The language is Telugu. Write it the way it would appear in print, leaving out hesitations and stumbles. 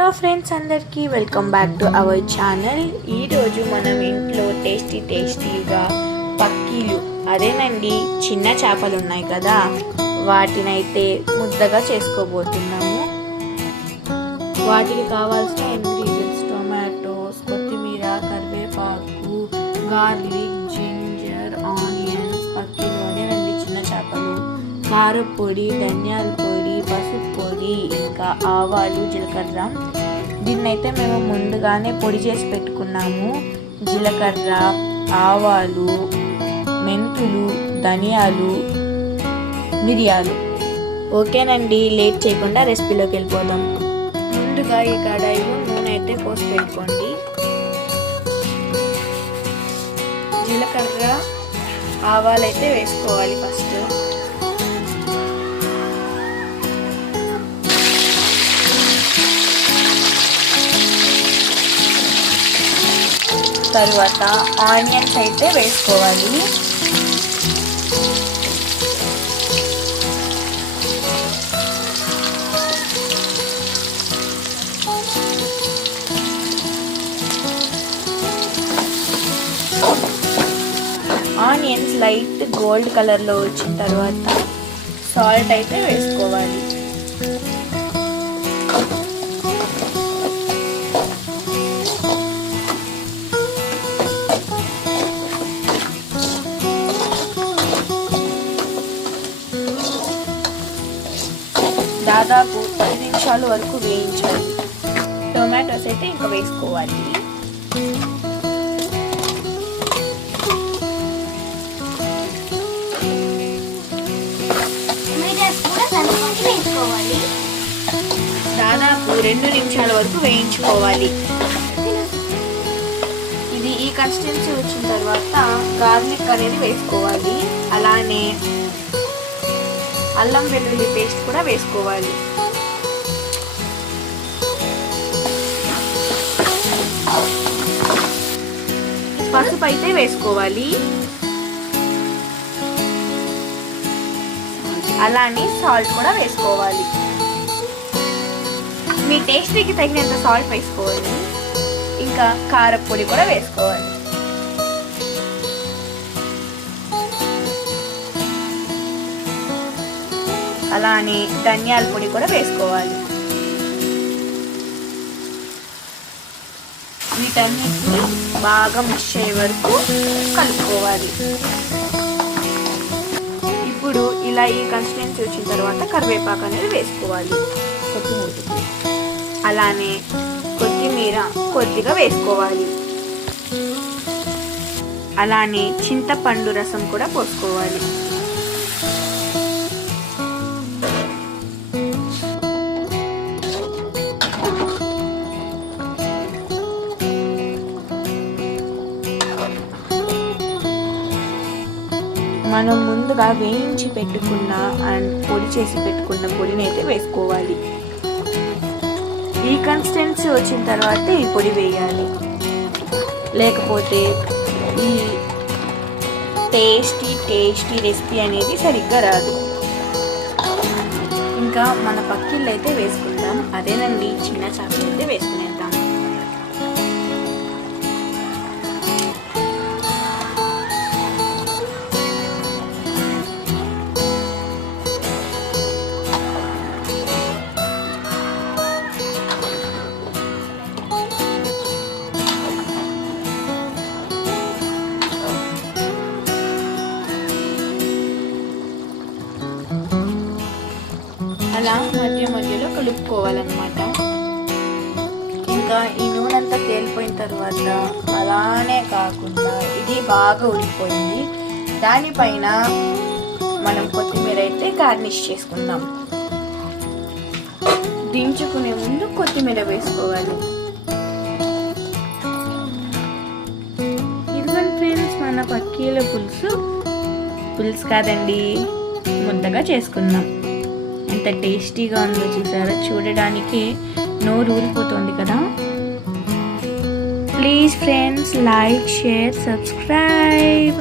హలో ఫ్రెండ్స్, అందరికీ welcome back to our channel. ఈరోజు మనం ఇంట్లో టేస్టీగా పక్కీలు, అదేనండి చిన్న చేపలు ఉన్నాయి కదా, వాటినైతే ముద్దగా చేసుకోబోతున్నాము. వాటికి కావాల్సిన ఇంగ్రీడియంట్స్: టొమాటోస్, కొత్తిమీర, కరివేపాకు, గార్లిక్, జింజర్, ఆనియన్స్, పక్కీలు, అదేనండి చిన్న చేపలు, కారపొడి, ధనియాల పొడి, పసుపు పొడి, ఇంకా ఆవాలు, జీలకర్ర. దీన్నైతే మేము ముందుగానే పొడి చేసి పెట్టుకున్నాము. జీలకర్ర, ఆవాలు, మెంతులు, ధనియాలు, మిరియాలు. ఓకేనండి, లేట్ చేయకుండా రెసిపీలోకి వెళ్ళిపోదాం. ముందుగా ఈ కడాయిలో నూనె అయితే పోసి పెట్టుకోండి. జీలకర్ర, ఆవాలు అయితే వేసుకోవాలి ఫస్ట్. తర్వాత ఆనియన్స్ అయితే వేసుకోవాలి. ఆనియన్స్ లైట్ గోల్డ్ కలర్లో వచ్చిన తర్వాత సాల్ట్ అయితే వేసుకోవాలి. దాదాపు 10 నిమిషాల వరకు వేయించాలి. టొమాటోస్ అయితే ఇంకా వేసుకోవాలి. దాదాపు 2 నిమిషాల వరకు వేయించుకోవాలి. ఇది ఈ కన్సిస్టెన్సీ వచ్చిన తర్వాత గార్లిక్ అనేది వేసుకోవాలి. అలానే అల్లం వెల్లుల్లి పేస్ట్ కూడా వేసుకోవాలి. పసుపు అయితే వేసుకోవాలి. అలానే సాల్ట్ కూడా వేసుకోవాలి. మీ టేస్ట్కి తగినంత సాల్ట్ వేసుకోవాలి. ఇంకా కారపొడి కూడా వేసుకోవాలి. అలానే ధనియాల పొడి కూడా వేసుకోవాలి. వీటన్నిటిని బాగా మిక్స్ అయ్యే వరకు కలుపుకోవాలి. ఇప్పుడు ఇలా ఈ కన్సిస్టెన్సీ వచ్చిన తర్వాత కరివేపాకు అనేది వేసుకోవాలి. అలానే కొత్తిమీర కొద్దిగా వేసుకోవాలి. అలానే చింతపండు రసం కూడా పోసుకోవాలి. మనం ముందుగా వేయించి పెట్టుకున్న అండ్ పొడి చేసి పెట్టుకున్న పొడిని అయితే వేసుకోవాలి. ఈ కన్సిస్టెన్సీ వచ్చిన తర్వాత ఈ పొడి వేయాలి, లేకపోతే ఈ టేస్టీ రెసిపీ అనేది సరిగ్గా రాదు. ఇంకా మన పక్కీళ్ళు అయితే వేసుకుందాం. అదేనండి చిన్న చేపలు అయితే వేసుకునేద్దాం. అలా మధ్యలో కలుపుకోవాలన్నమాట. ఇంకా ఈ నూనె అంతా తేలిపోయిన తర్వాత అలానే కాకుండా ఇది బాగా ఉడికిపోయింది. దానిపైన మనం కొత్తిమీర అయితే గార్నిష్ చేసుకుందాం. దించుకునే ముందు కొత్తిమీర వేసుకోవాలి. ఇదిగోండి ఫ్రెండ్స్, మన పక్కీల పులుసు కాదండి, ముద్దగా చేసుకుందాం. ఎంత టేస్టీగా ఉందో చూసారా, చూడడానికి నోరు ఊరిపోతుంది కదా. Please friends, like, share, subscribe.